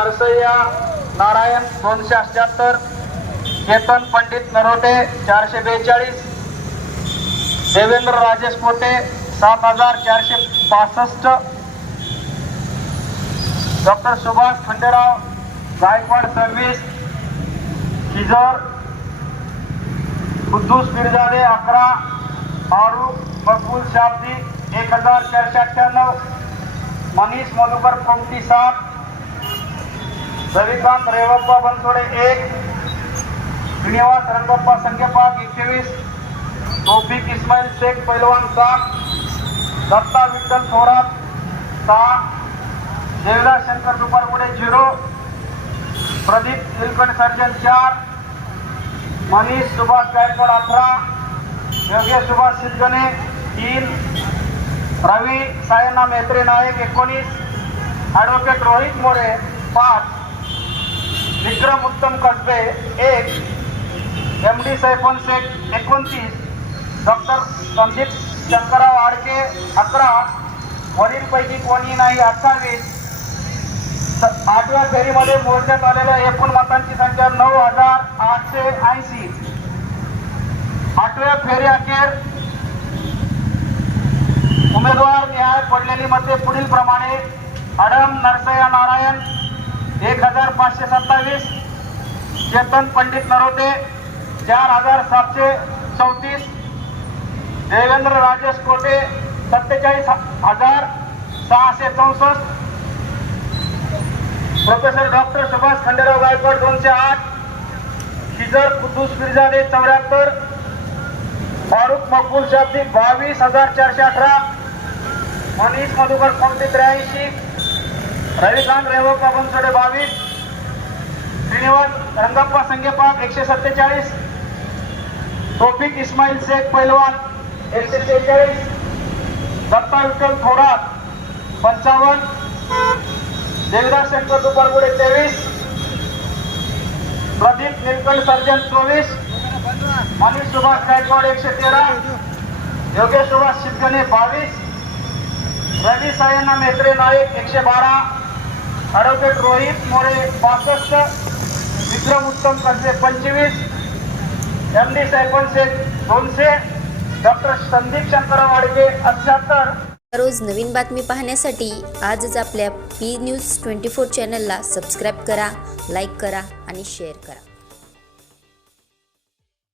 नारायण दोनशे अठ्याहत्तर केतन पंडित नरोटे चारशे बेचाळीस देवेंद्र राजेश कोटे सात हजार चारशे पासष्ट डॉक्टर सुभाष खंडेराव गायकवाड सव्वीस खिजर कुद्दूस मिरजादे अकरा फारूक मकबूल शाब्दी एक हजार चारशे अठ्ठ्याण्णव मनीष मधुकर कोमटी सात रविकांत रेवप्पा बनसोडे एक श्रीनिवास रंगप्पा संख्यपाक एकवीस तोफिक इस्माईल शेख पैलवान सात दत्ता विठ्ठल थोरात सहा देवदास शंकर दुपारपुडे झिरो प्रदीप निलकंठ सर्जन चार मनीष सुभाष गायकवाड अठरा योगेश सुभाष शिरगणे तीन रवी सायना मेत्रे नायक एकोणीस ॲडव्होकेट रोहित मोरे पाच. विक्रम उत्तम कसबे एक एम डी सैफोन शेख एकोणतीस डॉक्टर संदीप शंकरराव आडके अकरा वरीलपैकी कोणी नाही अठ्ठावीस स- आठव्या फेरीमध्ये मोजण्यात आलेल्या एकूण मतांची संख्या नऊ हजार आठशे ऐंशी. आठव्या फेरी अखेर उमेदवार निहाय पडलेली मते पुढील प्रमाणे अडम नरसया नारायण एक हजार पाचशे सत्तावीस चेतन पंडित नरोटे चार हजार सातशे चौतीस देवेंद्र राजेश कोटे सत्तेचाळीस हजार सहाशे चौसष्ट प्रोफेसर डॉक्टर सुभाष खंडेराव गायकवाड दोनशे आठ खिजर कुद्दूस मिर्जादे चौऱ्याहत्तर फारुख मकबूल शाब्दी बावीस हजार चारशे अठरा मनीष मधुकर कोणते त्र्याऐंशी रविकांत रेवप्पा बनसोडे बावीस. श्रीनिवास रंगप्पा संगेपाक एकशे सत्तेचाळीस. तोफिक इस्माईल शेख पैलवान एकशे शेहेचाळीस. दत्ता विठ्ठल थोरात पंचावन्न. देवदास शंकर दुपारगुडे तेवीस. प्रदीप निलकंठ सर्जन चोवीस. मनीष सुभाष गायकवाड एकशे तेरा. योगेश सुभाष शितगणे बावीस. रवी सायना मेत्रे नाईक एकशे बारा. ॲडव्होकेट रोहित मोरे पासष्ट विक्रम उत्तम कसबे पंचवीस. एम डी सायपन दोनशे. डॉक्टर संदीप शंकरराव वाडके अठ्याहत्तर. रोज नवीन बातमी पाहण्यासाठी आजच आपल्या पी न्यूज ट्वेंटी फोर चॅनलला सबस्क्राईब करा लाईक करा आणि शेअर करा.